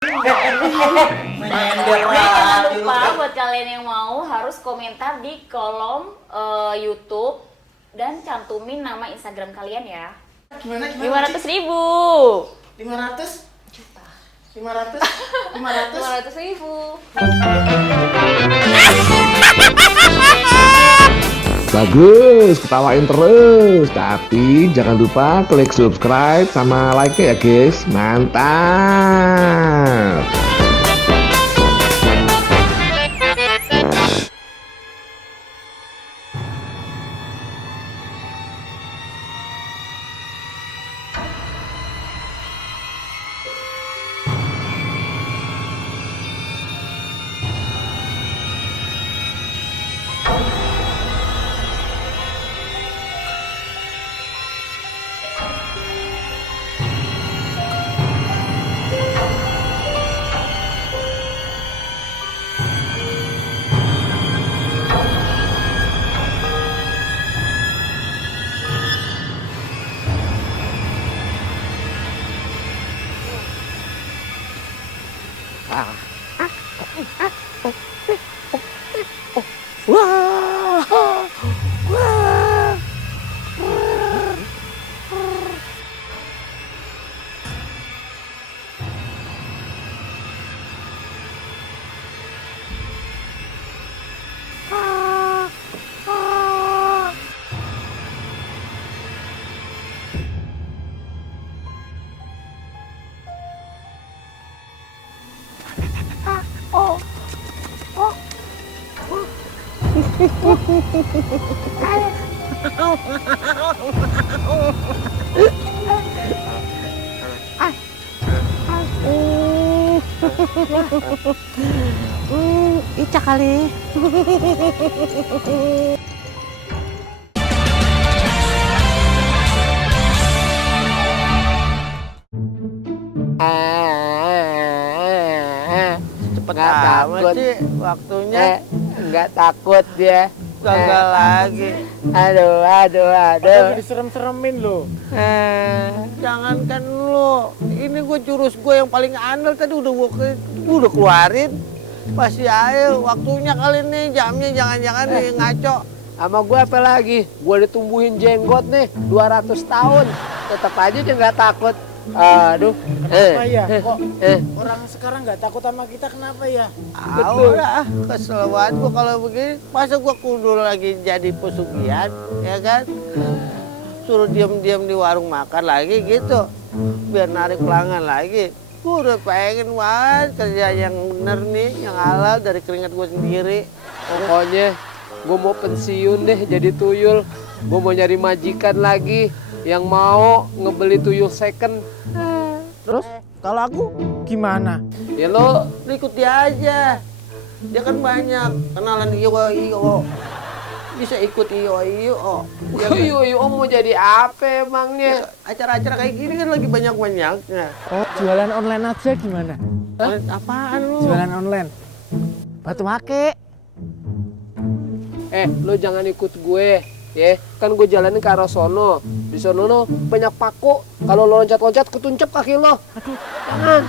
Jadi jangan lupa buat kalian yang mau harus komentar di kolom YouTube dan cantumin nama Instagram kalian ya. Gimana? 500.000. 500 Juta. 500 Bagus, ketawain terus. Tapi jangan lupa klik subscribe sama like ya guys. Mantap. Ica kali. Cepet Nggak amat takut. sih waktunya. Nggak takut dia. Gagal lagi. Aduh. Diserem-seremin lo. Eh, Jangankan lo, ini gue jurus gue yang paling andal tadi udah udah keluarin. Masih ayo waktunya kali ini jamnya jangan-jangan nih ngaco. sama gue apa lagi? Gue ditumbuhin jenggot nih 200 tahun. Tetap aja dia nggak takut. Aduh. Kenapa ya? Kok orang sekarang nggak takut sama kita, kenapa ya? Betul lah, kesel banget gue kalau begini. Masa gue kudu lagi jadi pesugihan, ya kan? Suruh diam-diam di warung makan lagi gitu, biar narik pelanggan lagi. Gue udah pengen banget kerja yang bener nih, yang halal dari keringat gue sendiri. Pokoknya gue mau pensiun deh jadi tuyul. Gue mau nyari majikan lagi yang mau ngebeli tuyul second. Terus kalau aku gimana? Ya lo Lu ikut dia aja, dia kan banyak kenalan iyo. Bisa ikut iyo. Ya kan? Yo mau jadi apa emangnya? Acara-acara kayak gini kan lagi banyak-banyaknya. Oh, jualan online aja gimana? Apaan lu? Jualan online. Batu ake. Lo jangan ikut gue, ya. Kan gue jalanin ke arah sono. Di sono no banyak paku. Kalau lo loncat-loncat ketuncap kaki lo. Aduh. Jangan.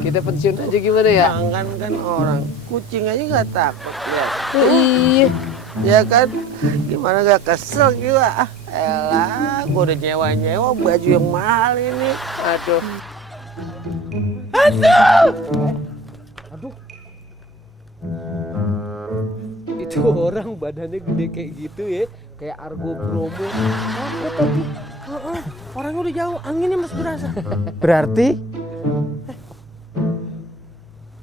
Kita pensiun aja gimana ya? Jangan kan orang kucing aja nggak takut ya. Iya. Ya kan? Gimana gak kesel juga? Elah, gue udah nyewa baju yang mahal ini. Aduh. Itu orang badannya gede kayak gitu ya, kayak Argo Bromo. Orangnya udah jauh, anginnya masih berasa.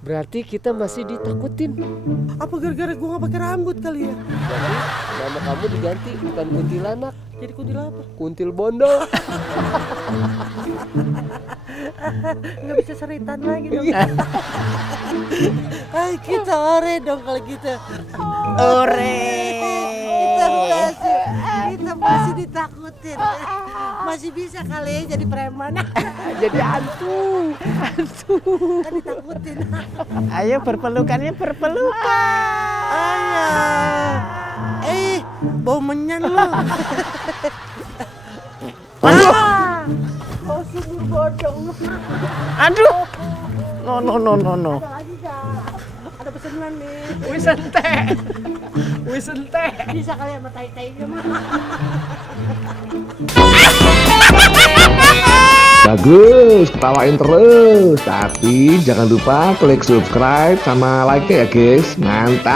Berarti kita masih ditakutin. apa gara-gara gue nggak pakai rambut kali ya? Jadi nama kamu diganti bukan kuntilanak, Jadi kuntil apa? kuntil bondol. Nggak bisa seritan lagi dong. Hai, kita ore dong kalau gitu. Ore. Kita masih ditakutin. Masih bisa kali ya jadi preman. Jadi hantu. Kan ditakutin. Ayo berpelukannya berpelukan. Ayo. Bau menyan lo. Oh, sungguh bodong. Aduh. No. Ada lagi gak? Ada pesanan nih. Wisente. Bisa kali sama tai-tainya mah. Bagus, ketawain terus. Tapi jangan lupa klik subscribe sama like ya guys. Mantap.